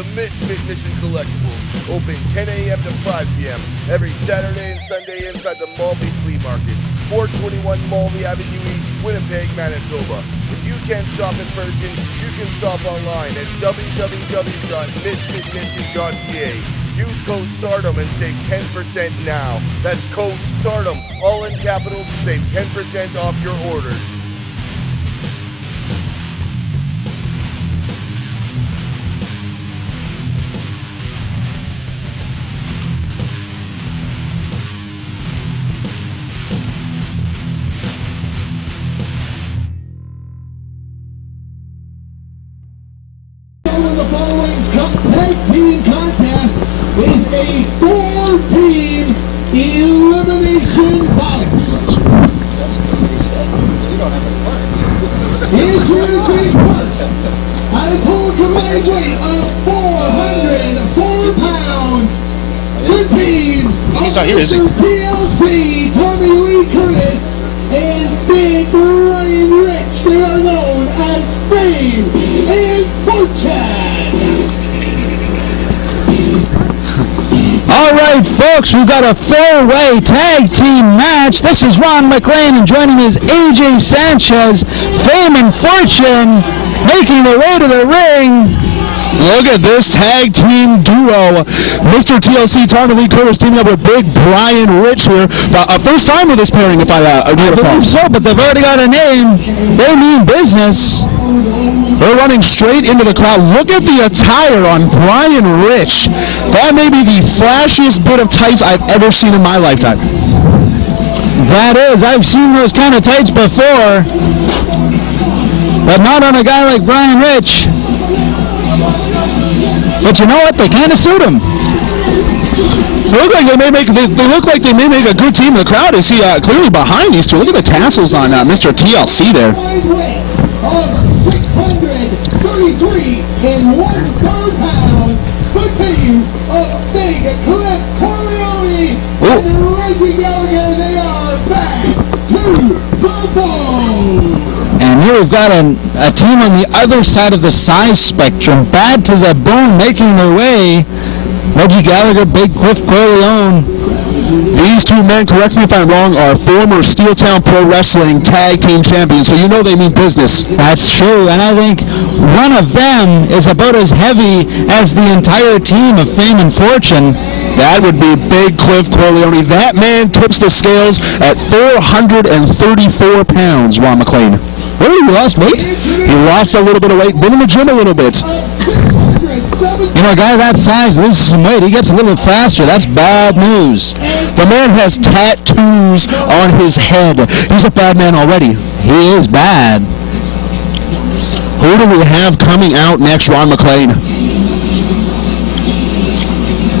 the Misfit Mission Collectibles, open 10 a.m. to 5 p.m. every Saturday and Sunday inside the Malby Flea Market, 421 Malby Avenue East, Winnipeg, Manitoba. If you can't shop in person, you can shop online at www.misfitmission.ca. Use code STARDOM and save 10% now. That's code STARDOM, all in capitals, and save 10% off your order. The following tag team contest is a 4-team elimination bout. Introducing first, at a total combined weight of 404 pounds, the team of Mr. TLC, Tommy Lee Curtis, and Big Ryan Rich. They are known as Fame and Fortune. All right, folks, we've got a four-way tag team match. This is Ron McLean, and joining me is AJ Sanchez, Fame and Fortune, making their way to the ring. Look at this tag team duo. Mr. TLC, Tommy Lee Curtis, teaming up with Big Brian Rich here. First time with this pairing, if I believe so, but they've already got a name. They mean business. They're running straight into the crowd. Look at the attire on Brian Rich. That may be the flashiest bit of tights I've ever seen in my lifetime. That is. I've seen those kind of tights before, but not on a guy like Brian Rich. But you know what? They kind of suit him. They look like they may make a good team. The crowd is clearly behind these two. Look at the tassels on Mr. TLC there. 633 and 1/3 pounds, the team of Big Cliff Corleone and Reggie Gallagher. They are back to the bone. And here we've got a team on the other side of the size spectrum, Bad to the Bone, making their way. Reggie Gallagher, Big Cliff Corleone. These two men, correct me if I'm wrong, are former Steeltown Pro Wrestling Tag Team Champions, so you know they mean business. That's true, and I think one of them is about as heavy as the entire team of Fame and Fortune. That would be Big Cliff Corleone. That man tips the scales at 434 pounds, Ron McLean. What, he lost weight? He lost a little bit of weight, been in the gym a little bit. You know, a guy that size loses some weight, he gets a little bit faster. That's bad news. The man has tattoos on his head. He's a bad man already. He is bad. Who do we have coming out next, Ron McLean?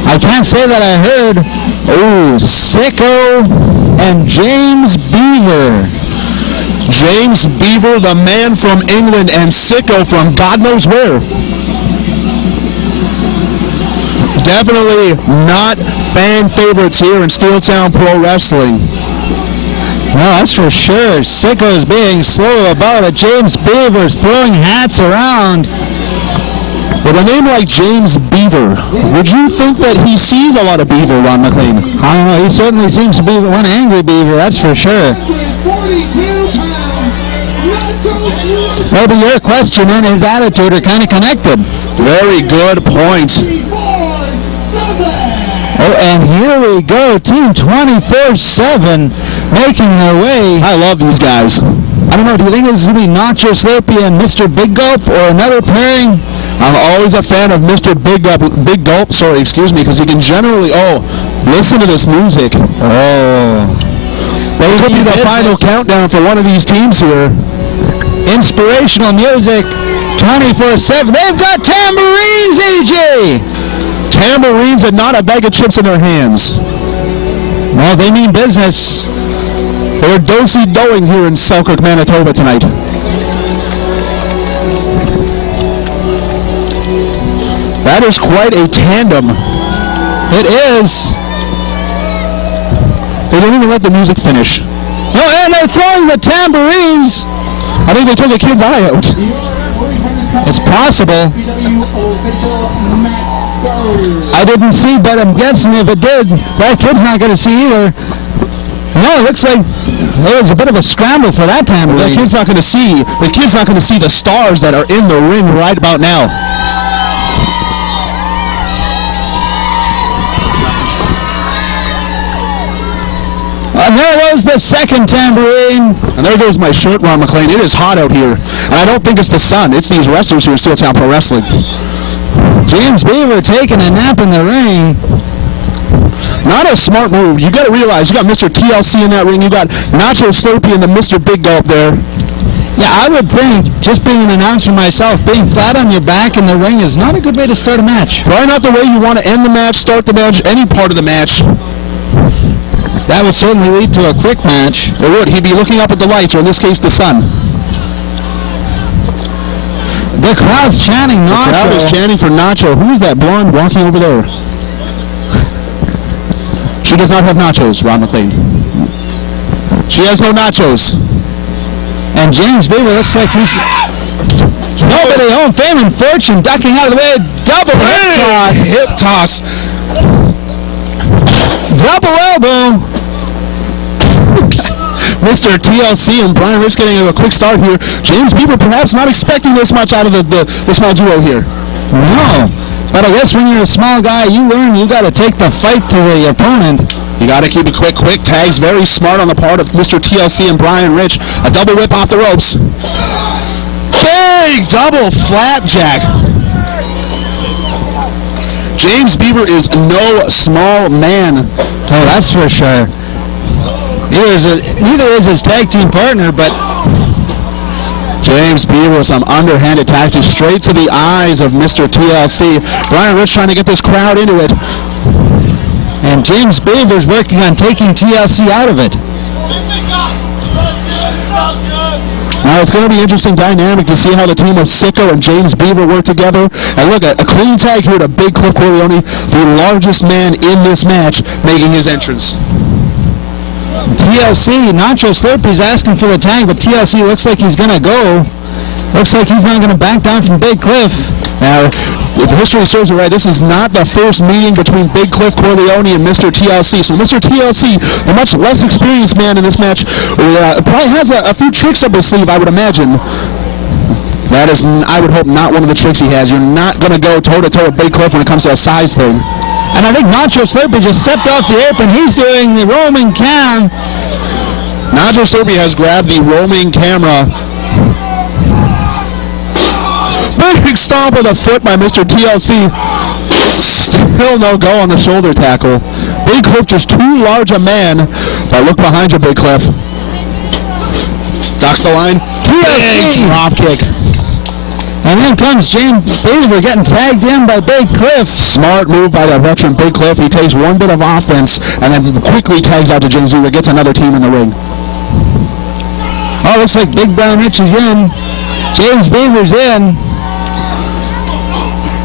I can't say that I heard. Oh, Sicko and James Beaver. James Beaver, the man from England, and Sicko from God knows where. Definitely not fan favorites here in Steeltown Pro Wrestling. No, that's for sure. Sicko's being slow about it. James Beaver's throwing hats around. With a name like James Beaver, would you think that he sees a lot of beaver, Ron McLean? I don't know. He certainly seems to be one angry beaver, that's for sure. Maybe your question and his attitude are kind of connected. Very good point. Oh, and here we go. Team 24/7 making their way. I love these guys. I don't know. Do you think this is going to be Nacho Slurpee and Mr. Big Gulp or another pairing? I'm always a fan of Mr. Big Gulp, because he can generally, listen to this music. Oh. That could be the final countdown for one of these teams here. Inspirational music, 24/7. They've got tambourines, AJ! Tambourines and not a bag of chips in their hands. Well, they mean business. They're do-si-doing here in Selkirk, Manitoba tonight. That is quite a tandem. It is. They didn't even let the music finish. No, and they're throwing the tambourines. I think they took the kid's eye out. It's possible. I didn't see, but I'm guessing if it did, that kid's not going to see either. No, it looks like there was a bit of a scramble for that time. The kid's not going to see. The kid's not going to see the stars that are in the ring right about now. And there goes the second tambourine. And there goes my shirt, Ron McLean. It is hot out here. And I don't think it's the sun. It's these wrestlers here in Steeltown Pro Wrestling. James Beaver taking a nap in the ring. Not a smart move. You got to realize you got Mr. TLC in that ring. You got Nacho Slurpee and the Mr. Big Gulp there. Yeah, I would think, just being an announcer myself, being flat on your back in the ring is not a good way to start a match. Probably not the way you want to end the match, start the match, any part of the match. That would certainly lead to a quick match. It would. He'd be looking up at the lights, or in this case, the sun. The crowd's chanting Nacho. The crowd is chanting for Nacho. Who is that blonde walking over there? She does not have nachos, Ron McLean. She has no nachos. And James Beaver looks like he's... Nobody home. Fame and Fortune ducking out of the way. Double hip toss. Hip toss. Double elbow. Mr. TLC and Brian Rich getting a quick start here. James Beaver perhaps not expecting this much out of the small duo here. No. But I guess when you're a small guy, you learn you got to take the fight to the opponent. You got to keep it quick. Quick tags, very smart on the part of Mr. TLC and Brian Rich. A double whip off the ropes. Big double flapjack. James Beaver is no small man. Oh, that's for sure. Neither is his tag team partner, but James Beaver with some underhanded tactics straight to the eyes of Mr. TLC. Brian Rich trying to get this crowd into it. And James Beaver's working on taking TLC out of it. Now it's going to be interesting dynamic to see how the team of Sicko and James Beaver work together. And look at a clean tag here to Big Cliff Corleone, the largest man in this match, making his entrance. TLC, Nacho Slurpee's asking for the tag, but TLC looks like he's going to go. Looks like he's not going to back down from Big Cliff. Now, if history serves me right, this is not the first meeting between Big Cliff Corleone and Mr. TLC. So Mr. TLC, the much less experienced man in this match, probably has a few tricks up his sleeve, I would imagine. That is, I would hope, not one of the tricks he has. You're not going to go toe-to-toe with Big Cliff when it comes to a size thing. And I think Nacho Slurpee just stepped off the apron. He's doing the roaming cam. Nacho Slurpee has grabbed the roaming camera. Big stomp of the foot by Mr. TLC. Still no go on the shoulder tackle. Big Cliff just too large a man. But look behind you, Big Cliff. Docks the line. TLC. Big drop kick. And then comes James Beaver getting tagged in by Big Cliff. Smart move by the veteran Big Cliff. He takes one bit of offense and then quickly tags out to James Beaver. Gets another team in the ring. Oh, looks like Big Brown Rich is in. James Beaver's in.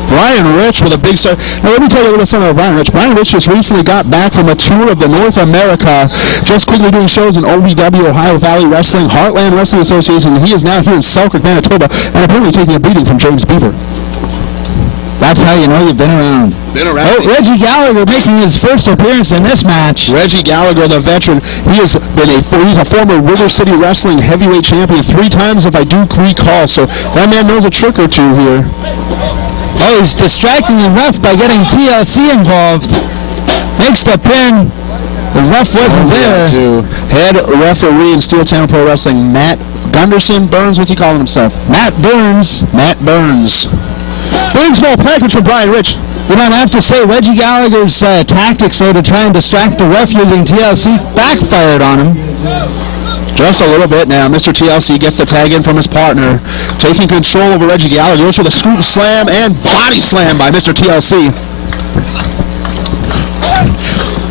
Brian Rich with a big start. Now let me tell you a little something about Brian Rich. Brian Rich just recently got back from a tour of the North America, just quickly doing shows in OVW, Ohio Valley Wrestling, Heartland Wrestling Association, and he is now here in Selkirk, Manitoba, and apparently taking a beating from James Beaver. That's how you know you've been around. Been around. Oh, Reggie Gallagher making his first appearance in this match. Reggie Gallagher, the veteran, he's a former River City Wrestling heavyweight champion 3 times, if I do recall, so that man knows a trick or two here. Oh, he's distracting the ref by getting TLC involved. Makes the pin. The ref wasn't there. Head referee in Steeltown Pro Wrestling, Matt Gunderson Burns. What's he calling himself? Matt Burns. Matt Burns. Big small package from Brian Rich. You don't have to say Reggie Gallagher's tactics, though, to try and distract the ref using TLC backfired on him. Just a little bit now. Mr. TLC gets the tag in from his partner. Taking control over Reggie Gallagher. Goes for the scoop slam and body slam by Mr. TLC.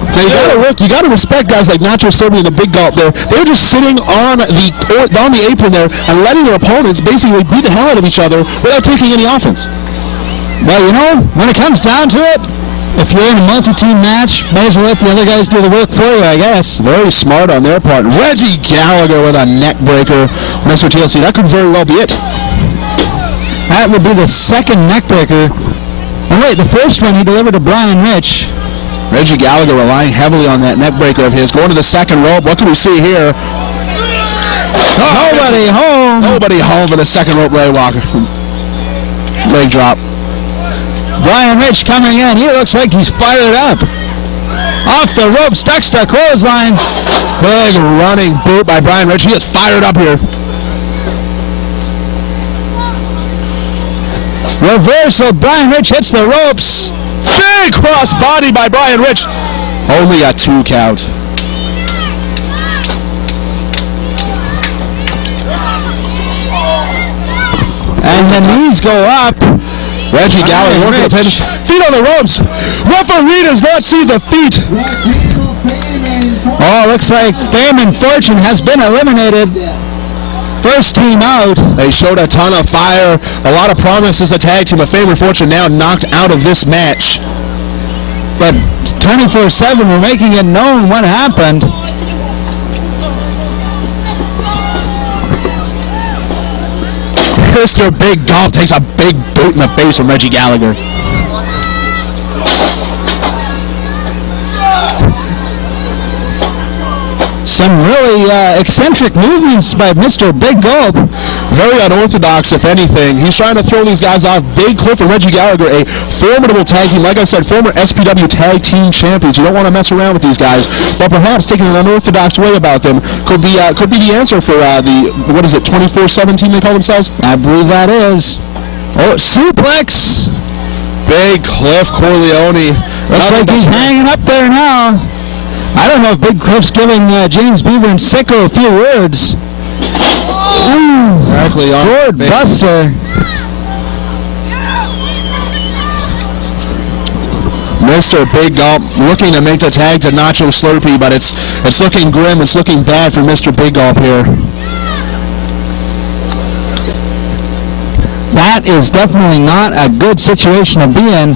Now you gotta respect guys like Nacho Slurpee and the Big Gulp there. They're just sitting on the apron there and letting their opponents basically beat the hell out of each other without taking any offense. Well, you know, when it comes down to it, if you're in a multi-team match, may as well let the other guys do the work for you, I guess. Very smart on their part. Reggie Gallagher with a neck breaker. Mr. TLC, that could very well be it. That would be the second neck breaker. Oh, wait, the first one he delivered to Brian Rich. Reggie Gallagher relying heavily on that neck breaker of his. Going to the second rope. What can we see here? Nobody home. Nobody home for the second rope leg walk. Leg drop. Brian Rich coming in. He looks like he's fired up. Off the rope, stuck to clothesline. Big running boot by Brian Rich. He is fired up here. Reversal. Brian Rich hits the ropes. Big cross body by Brian Rich. Only a 2 count. And the knees go up. Reggie Gallagher working the pin. Feet on the ropes. Referee does not see the feet. Oh, looks like Fame and Fortune has been eliminated. First team out. They showed a ton of fire. A lot of promise as a tag team. But Fame and Fortune now knocked out of this match. But 24/7 were making it known what happened. Mr. Big Gulp takes a big boot in the face from Reggie Gallagher. Some really eccentric movements by Mr. Big Gulp. Very unorthodox, if anything. He's trying to throw these guys off. Big Cliff and Reggie Gallagher, a formidable tag team. Like I said, former SPW tag team champions. You don't want to mess around with these guys. But perhaps taking an unorthodox way about them could be the answer for the, what is it, 24/7 team they call themselves? I believe that is. Oh, suplex. Big Cliff Corleone. Looks like he's hanging up there now. I don't know if Big Cliff's giving James Beaver and Sicko a few words. Ooh, directly on board buster. Mr. Big Gulp looking to make the tag to Nacho Slurpee, but it's looking grim. It's looking bad for Mr. Big Gulp here. That is definitely not a good situation to be in.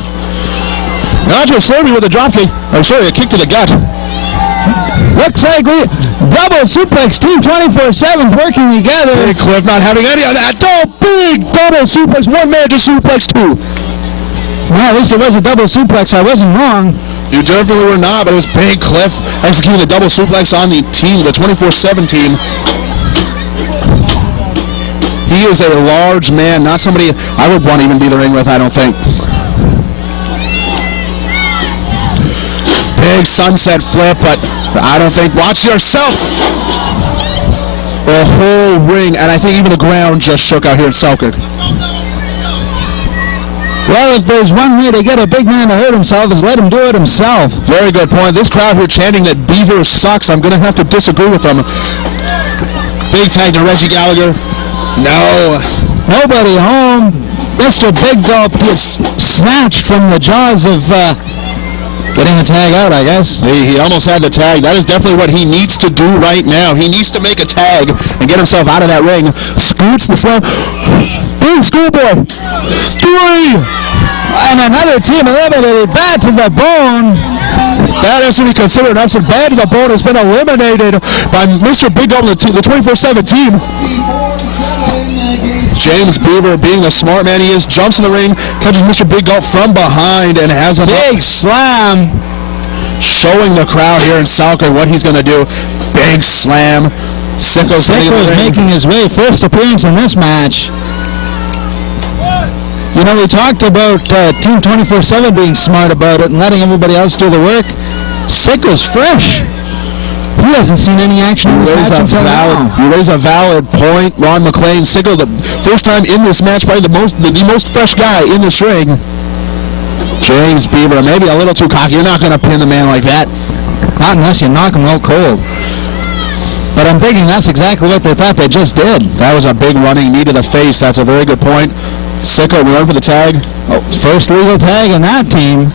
Nacho Slurpee with a dropkick. Oh, sorry, a kick to the gut. Looks like we double suplex. Team 24/7's working together. Big Cliff not having any of that. Big double suplex. One man to suplex two. Well, at least it was a double suplex. I wasn't wrong. You definitely were not, but it was Big Cliff executing the double suplex on the team, the 24/7 team. He is a large man, not somebody I would want to even be in the ring with, I don't think. Big sunset flip, but I don't think. Watch yourself. The whole ring, and I think even the ground just shook out here in Selkirk. Well, if there's one way to get a big man to hurt himself is let him do it himself. Very good point. This crowd here chanting that Beaver sucks. I'm going to have to disagree with them. Big tag to Reggie Gallagher. No. Nobody home. Mr. Big Gulp gets snatched from the jaws of getting the tag out, I guess. He almost had the tag. That is definitely what he needs to do right now. He needs to make a tag and get himself out of that ring. Scoots the slam. Big Schoolboy. 3. And another team eliminated. Bad to the bone. That has to be considered an upset. Bad to the bone has been eliminated by Mr. Big Gulp, the 24/7 team. James Beaver, being the smart man he is, jumps in the ring, catches Mr. Big Gulp from behind and has him big up. Slam. Showing the crowd here in Selkirk what he's going to do. Big slam. Sicko's making his way. First appearance in this match. You know, we talked about Team 24/7 being smart about it and letting everybody else do the work. Sicko's fresh. He hasn't seen any action in this match until now. You raise a valid point. Ron McLean, Sicko, the first time in this match, probably the most fresh guy in this ring. James Beaver, maybe a little too cocky. You're not going to pin the man like that. Not unless you knock him out cold. But I'm thinking that's exactly what they thought they just did. That was a big running knee to the face. That's a very good point. Sicko, we run for the tag. Oh, first legal tag in that team.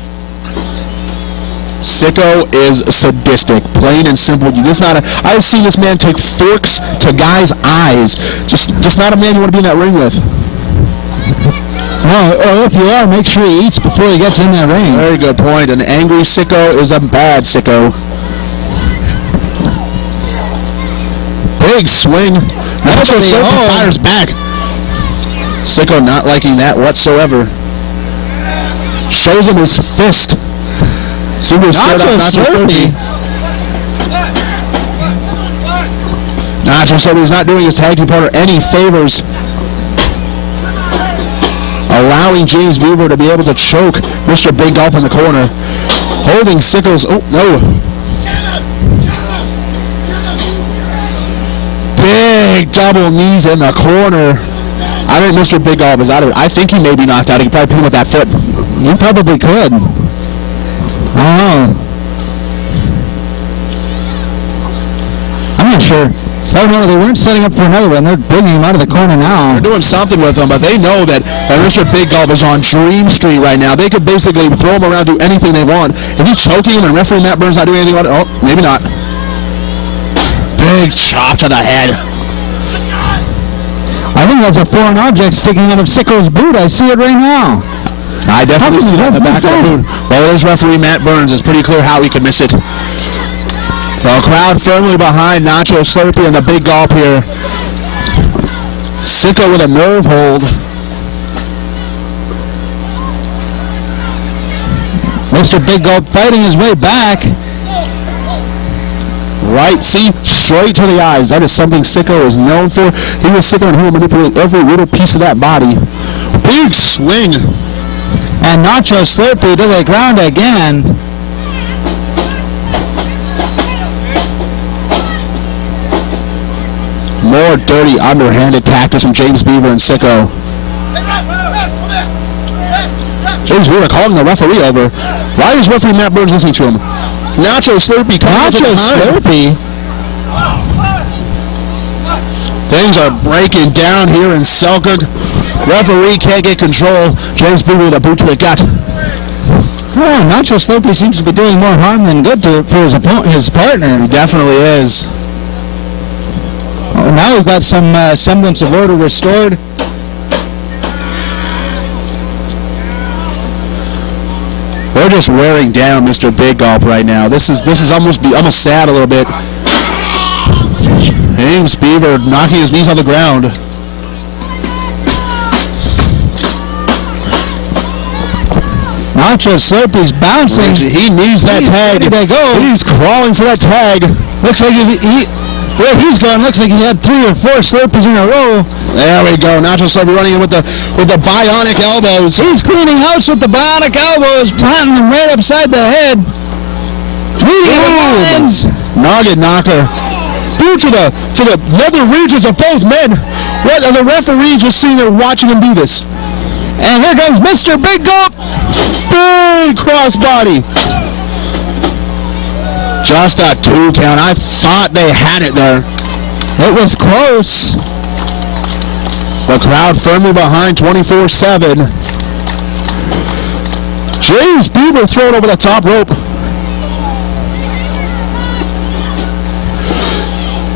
Sicko is sadistic, plain and simple. I've seen this man take forks to guys' eyes. Just not a man you want to be in that ring with. No, or if you are, make sure he eats before he gets in that ring. Very good point. An angry Sicko is a bad Sicko. Big swing. Nacho Slurpee fires back. Sicko not liking that whatsoever. shows him his fist. See who scared up Nacho Slurpee. Nacho Slurpee is not doing his tag team partner any favors, allowing James Beaver to be able to choke Mr. Big Gulp in the corner. Holding Sickles. Oh, no. Big double knees in the corner. I think Mr. Big Gulp is out of it. I think he may be knocked out. He could probably pin him with that foot. You probably could. Oh. I'm not sure. Oh no, they weren't setting up for another one. They're bringing him out of the corner now. They're doing something with him, but they know that Mr. Big Gulp is on Dream Street right now. They could basically throw him around, do anything they want. If he's choking him and referee Matt Burns not doing anything about it, oh, maybe not. Big chop to the head. I think that's a foreign object sticking out of Sicko's boot. I see it right now. I definitely see that in the back of the boot. Well, it is referee Matt Burns. It's pretty clear how he could miss it. The crowd firmly behind Nacho Slurpee and the Big Gulp here. Sicko with a nerve hold. Mr. Big Gulp fighting his way back. Right, see, straight to the eyes. That is something Sicko is known for. He will sit there and he will manipulate every little piece of that body. Big swing. And Nacho Slurpee to the ground again. More dirty underhanded tactics from James Beaver and Sicko. James Beaver calling the referee over. Why is referee Matt Burns listening to him? Nacho Slurpee coming Nacho Slurpee. Things are breaking down here in Selkirk. Referee can't get control. James Beaver with a boot to the gut. Oh, Nacho Slurpee seems to be doing more harm than good for his partner. He definitely is. Oh, now we've got some semblance of order restored. We're just wearing down Mr. Big Gulp right now. This is almost sad a little bit. James Beaver knocking his knees on the ground. Nacho Slurpee's bouncing. He needs that tag. Ready to go. He's crawling for that tag. Looks like where he's going, looks like he had 3 or 4 Slurpees in a row. There we go. Nacho Slurpee running in with the bionic elbows. He's cleaning house with the bionic elbows, planting them right upside the head. Noggin knocker. Boot to the nether regions of both men. What are the referee just sitting there watching him do this? And here comes Mr. Big Gulp. Big crossbody. Just a 2 count. I thought they had it there. It was close. The crowd firmly behind 24/7. James Beaver thrown over the top rope.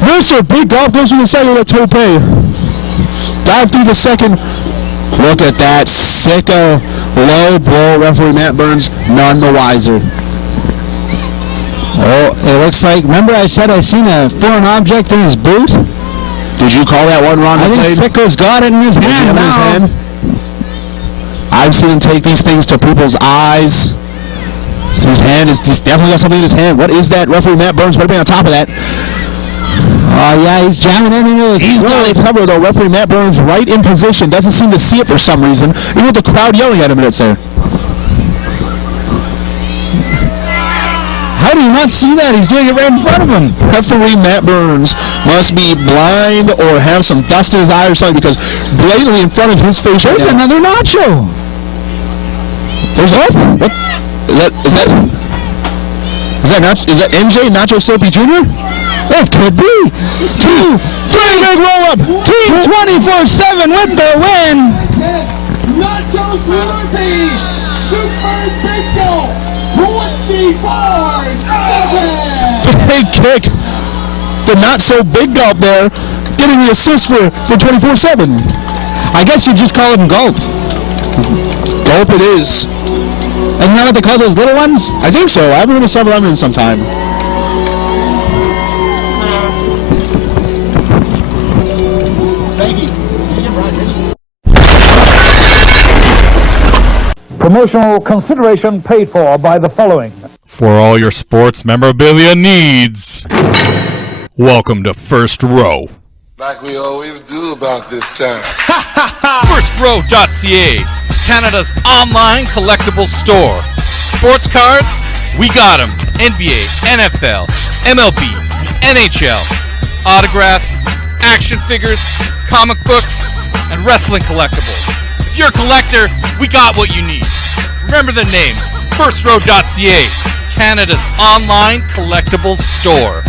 Mr. Big Gulp goes through the cellular tope. Dive through the second. Look at that. Sicko low blow. Referee Matt Burns none the wiser. Oh, it looks like, remember I said I seen a foreign object in his boot? Did you call that one, Ron? I think Sicko's got it in his hand now. I've seen him take these things to people's eyes. His hand is just definitely got something in his hand. What is that? Referee Matt Burns better be on top of that. Oh, yeah, he's jamming it into his He's not a cover, though. Referee Matt Burns right in position. Doesn't seem to see it for some reason. Even with the crowd yelling at him, it's there. How do you not see that? He's doing it right in front of him. Referee Matt Burns must be blind or have some dust in his eye or something, because blatantly in front of his face There's another Nacho. There's what? Is that MJ Nacho Slurpee Jr.? It could be. 2, 3, big roll up. Team 24/7 with the win. Nacho Slurpee, Super Big Gulp, 24/7. Big kick. The not so big Gulp there, getting the assist for 24/7. I guess you just call him Gulp. Gulp it is. Isn't that what they call those little ones? I think so. I've been to 7-Eleven sometime. Promotional consideration paid for by the following. For all your sports memorabilia needs, welcome to First Row. Like we always do about this time. FirstRow.ca, Canada's online collectible store. Sports cards, we got them. NBA, NFL, MLB, NHL. Autographs, action figures, comic books, and wrestling collectibles. If you're a collector, we got what you need. Remember the name, FirstRow.ca, Canada's online collectibles store.